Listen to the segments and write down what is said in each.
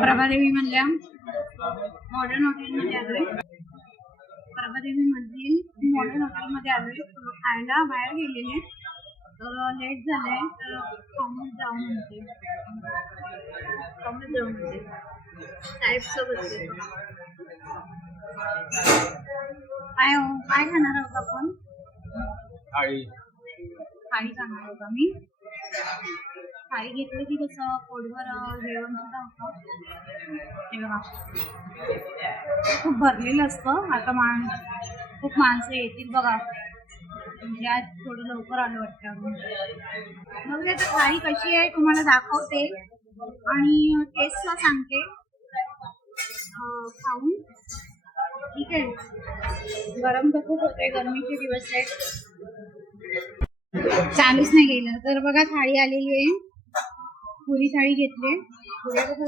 प्रभादेवी म्हणल्या मॉडर्न हॉटेलमध्ये आलोय. प्रभादेवी मधील मॉडर्न हॉटेलमध्ये आलोय. खायला बाहेर गेलेले. तर लेट झालंय. तर खाऊन जाऊन म्हणते. खाऊन जाऊन म्हणते. साहेब सोबत काय हो? काय खाणार आहोत आपण? थाळी सांगणार होता मी थाळी घेतली की कसं पोटभर जेवण सुद्धा होतं. खूप भरलेलं असतं. आता मान खूप माणसं येतील बघा. म्हणजे आज थोडं लवकर आलं वाटतं मग त्याची थाळी कशी आहे तुम्हाला दाखवते. आणि टेस्टला सांगते. खाऊन. ठीक आहे? गरम तर खूप होते गरमीचे दिवस आहेत. चालूच नाही गेलं. तर बघा थाळी आलेली आहे. पुरी थाळी घेतली पुऱ्या फुगले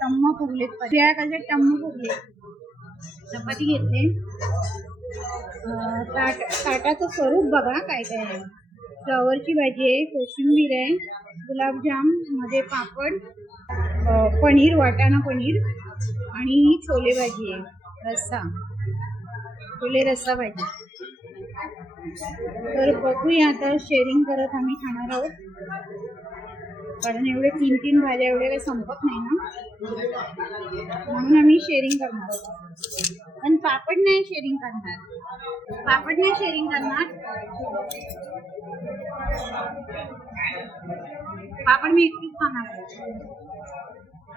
टम्म फुगलेत टम्म फुगले चपाती घेतले ताट ताटाचं स्वरूप बघा काय काय आहे. फ्लॉवरची भाजी आहे कोशिंबीर आहे गुलाबजाममध्ये पापड पनीर वाटाणा पनीर आणि छोले भाजी आहे रस्सा. छोले रस्सा भाजी. तर बघूया आता शेअरिंग करत आम्ही खाणार आहोत. कारण एवढे तीन तीन भाज्या एवढे काही संपत नाही ना. म्हणून आम्ही शेअरिंग करणार आहोत. पण पापड नाही शेअरिंग करणार. पापड नाही शेअरिंग करणार. पापड मी एकटीच खाणार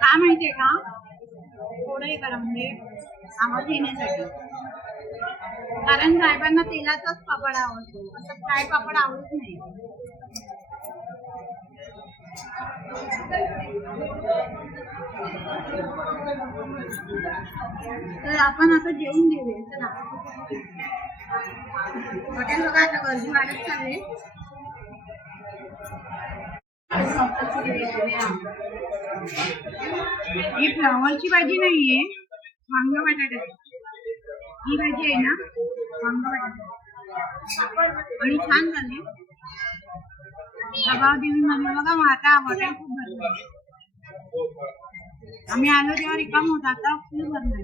का माहितीये का? थोडं हे करा म्हणजे आवाज येण्यासाठी. कारण साहेबांना तेलाचाच पापड आवडतो. असं काय पापड आवडत नाही. तर आपण आता जेवून घेऊया. चला. हॉटेल बघा आता गर्दी वाढत चालले. ही फ्लॉवरची भाजी नाहीये. वांग बटाटा. ही भाजी आहे ना? आणि छान झाली. प्रभाव देवी मध्ये बघा मग आता हॉटेल खूप भरलं. आम्ही आलो तेव्हा रिकाम होता आता फुल भरलं.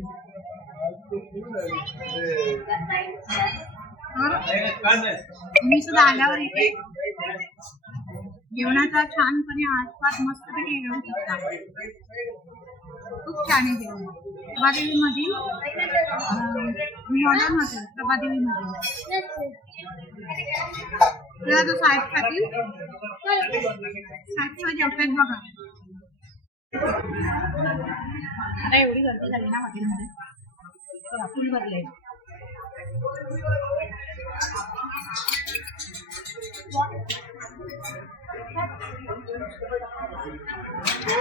मी सुद्धा आल्यावर इथे जेवणाचा छानपणे आसपास मस्तपैकी घेऊन शकता खूप छान आहे जेवण प्रभादेवी मध्ये मी ऑर्डर प्रभादेवी मध्ये तुला तो साहेब खातील? साहेब किंवा जेवतात बघा. आता एवढी गर्दी झाली ना हॉटेलमध्ये. बघा फुल भरले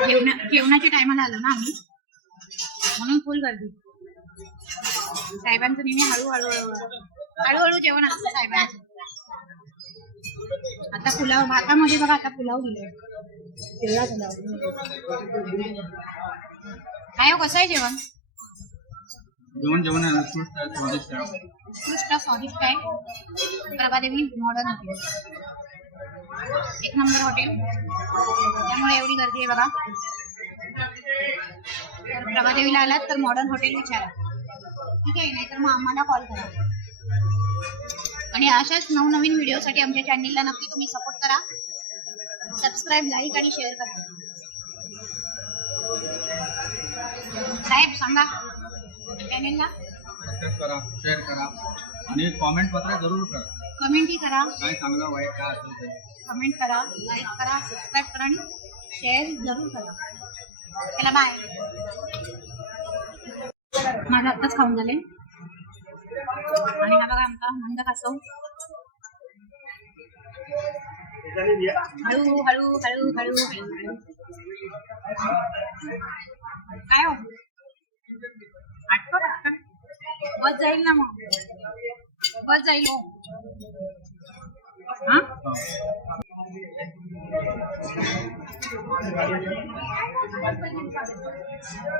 जेवणा जेवणाच्या टायमाला आलो ना आम्ही. म्हणून फुल गर्दी. साहेबांचं नेहमी हळूहळू हळूहळू जेवण असतं साहेबांचं. आता पुलाव भातामध्ये बघा आता पुलाव दिले पिवळा पुलाव. काय हो कसं आहे जेवण? जेवण जेवण आहे उत्कृष्ट आहे स्वादिष्ट आहे. उत्कृष्ट स्वादिष्ट आहे. प्रभादेवी मॉडर्न हॉटेल एक नंबर हॉटेल. त्यामुळे एवढी गर्दी आहे बघा. तर प्रभादेवीला आलात तर मॉडर्न हॉटेल विचारा. ठीक आहे नाहीतर मग आम्हाला कॉल करा. आणि अशाच नवनवीन व्हिडिओसाठी आमच्या चॅनलला नक्की तुम्ही सपोर्ट करा. सबस्क्राईब लाईक आणि शेअर करा. साहेब सांगा. चॅनेलला सबस्क्राईब करा शेअर करा. आणि कॉमेंट पत्र जरूर करा. कमेंटही करा. काय चांगलं वाईट काय असेल ते. कमेंट करा लाईक करा सबस्क्राईब करा आणि शेअर जरूर करा. चला बाय माझं आत्ताच खाऊन झाले. आणि हा बघा आमचा मंद खासव हळू हळू हळू हळू हळू हळू. काय हो? आटपट बस जाईल ना मग. बस जाईल हा.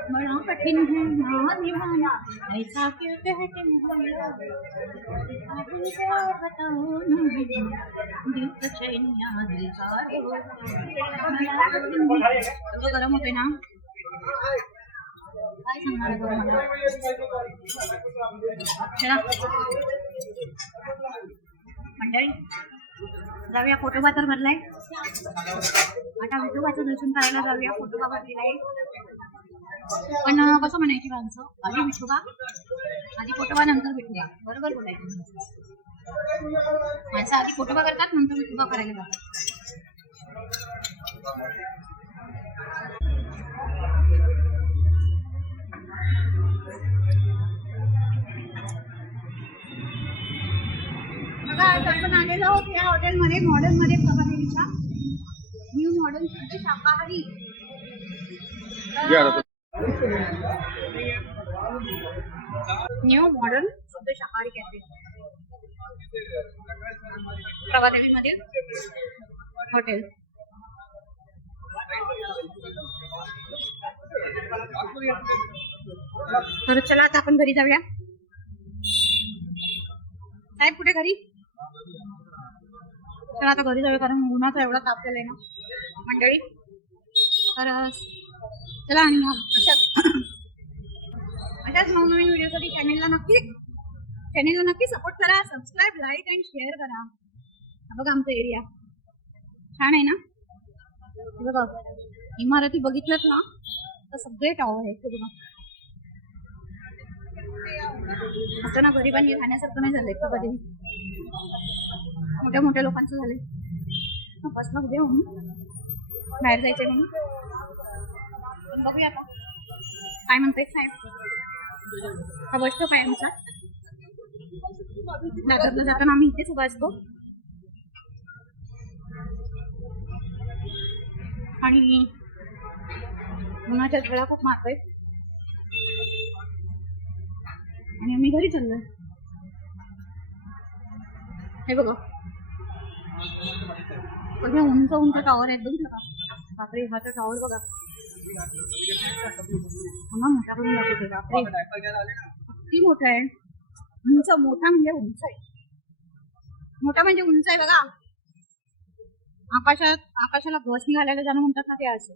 बड़ा कठिन है हाँ निभाना ऐसा क्यों कहते हैं बताओ ना गरम होते ना काय सांगणार आहे बरं मला चला मंडळी जाऊया फोटोबा तर भरलाय. आता विठोबाचं दर्शन करायला जाऊया फोटोबा भरलेला आहे. पण कसं म्हणायची माणसं? आधी विठोबा आधी फोटोबा नंतर विठोबा. बरोबर बोलायचं माणसं आधी फोटोबा करतात नंतर विठोबा करायला जातात. आपण आलेलो आहोत या हॉटेलमध्ये मॉडर्नमध्ये प्रभादेवीच्या न्यू मॉडर्न शुद्ध शाकाहारी. न्यू मॉडर्न शुद्ध शाकाहारी कॅफे प्रभादेवीमध्ये हॉटेल तर चला आता आपण घरी जाऊया. साहेब कुठे घरी? तर आता घरी जाऊया कारण उन्हाचा एवढा ताप आहे ना. मंडळी तर चला आणि अशाच अशाच नवनवीन व्हिडिओसाठी चॅनेलला नक्की चॅनेलला नक्की सपोर्ट करा सबस्क्राईब लाईक अँड शेअर करा. बघा आमचा एरिया छान आहे ना? बघा इमारती बघितल्यात ना तर सगळे टावर आहेत ते बघा. आता ना गरिबांनी राहण्यासारखं नाही झालंय का कधी? मोठ्या मोठ्या लोकांचं झालंय. मग बसला उद्या बाहेर जायचंय म्हणून. पण बघूया आता. काय म्हणताय साहेब? हा बस स्टॉप आहे आमचा. दादरला जाताना आम्ही इथेच उभा असतो. आणि उन्हाच्या झळा खूप मारतोय. आणि आम्ही घरी चाललोय. हे बघा. सगळे उंच उंच टावर आहेत बघितलं का बापरे हा तर टावर बघा. पुन्हा मोठा करून बापरे. किती मोठा आहे. उंच मोठा म्हणजे उंच आहे. मोठा म्हणजे उंच आहे बघा. आकाशात आकाशाला बस घालायला जाणं म्हणतात ना ते असं.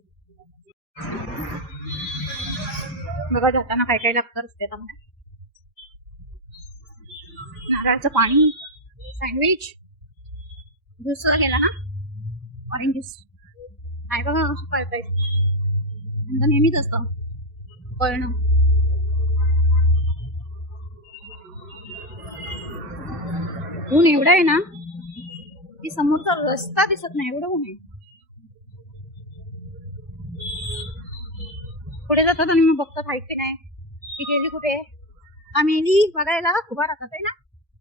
बघा जाताना काय काय लागतं रस्त्यात नारळाचं पाणी सँडविच दुसरं गेला ना? ऑरेंज ज्यूस आहे बघा असं कळतंय नंतर नेहमीच असतं. कळणं. ऊन एवढं आहे ना की समोरचा रस्ता दिसत नाही एवढं ऊन आहे. पुढे जातात आणि मग बघतात आहेत की नाही ती गेली कुठे? आम्ही बघायला उभा राहतात आहे ना?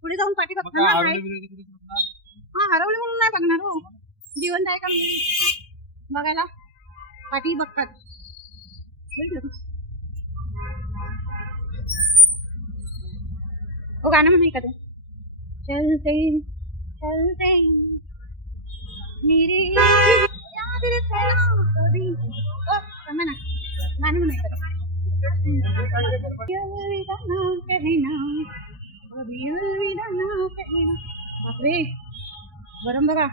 पुढे जाऊन पाठी बघतात ना आहे. हा हरवली म्हणून नाही बघणार हो. जिवंत आहे का म्हणजे? बघायला पाठी बघतात. हो गाणं म्हणाय का ते. चलते चलते. मेरे याद रखना कभी. ओ, ना. गाणं म्हणाय का अलविदा ना कहना कभी. अलविदा ना कहना बापरे. गरम बघा.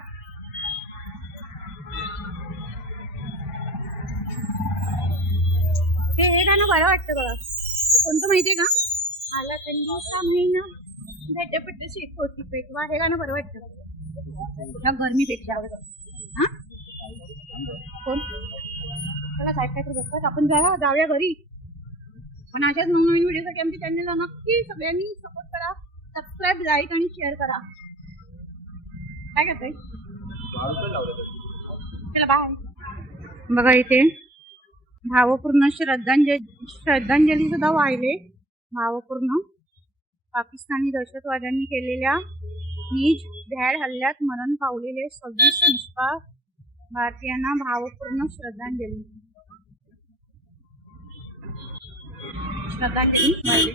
बरं वाटतं बघा. कोणतं माहितीये का? आला थंडीचा महिना झटपट होती पेटवा हे गाणं बरं वाटतं. या गरमीपेक्षा हा? कोण? त्याला काय काय तरी बघतात आपण जाऊया जाऊया घरी. पण अशाच नवनवीन व्हिडिओसाठी आमच्या चॅनलला नक्की सगळ्यांनी सपोर्ट करा सबस्क्राईब लाईक आणि शेअर करा. काय करताय? चला बाय बघा इथे. भावपूर्ण श्रद्धांजली श्रद्धांजली सुद्धा वाहिले. भावपूर्ण पाकिस्तानी दहशतवाद्यांनी केलेल्या नीज भ्याड हल्ल्यात मरण पावलेले सव्वीस निष्पाप भारतीयांना भावपूर्ण श्रद्धांजली. श्रद्धांजली